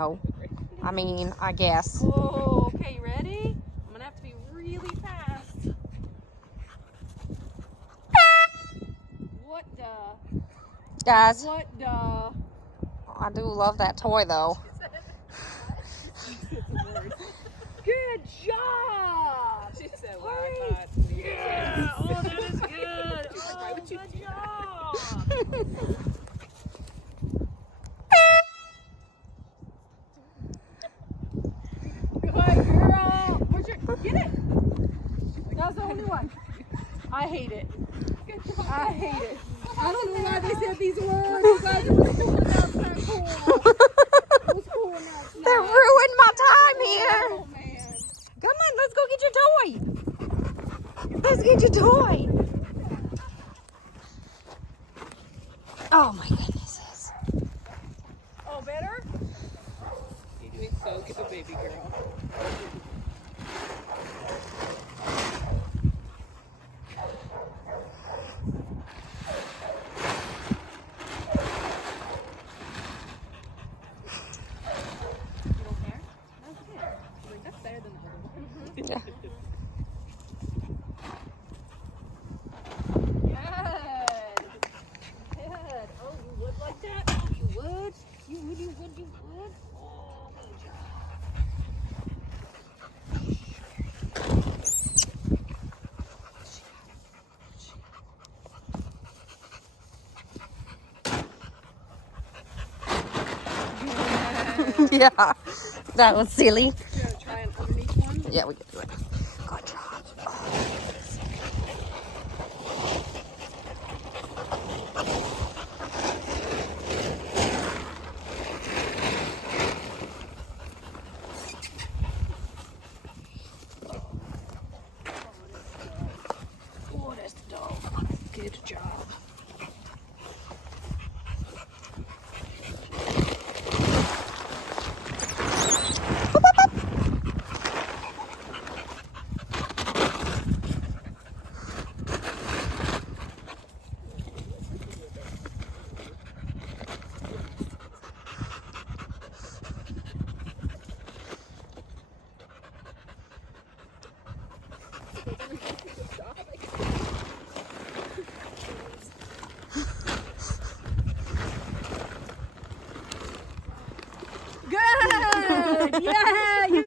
know. I mean, I guess. Oh, okay, you ready? I'm gonna have to be really fast. What the? Guys, What the? I do love that toy, though. Good job! She said, well, I thought. Yeah! Oh, that is good! Oh, good job! Good girl! Where's your... Get it! That was the only one. I hate it. I hate it. I don't know why they said these words. You guys were cool enough, not cool. It was cool enough. That ruined my time here. Oh, man. Come on, let's go get your toy. Let's get your toy. Oh my goodness. Oh, better? You're doing so good, baby girl. You don't care? That's good. Like, that's better than the other one. Yeah. Good. Oh, you would like that? Oh, you would? You would? Oh, good job. Yeah, that was silly. You want to try an underneath one? Yeah, we can do it. Good job. Oh. Oh, that's the dog. Good job.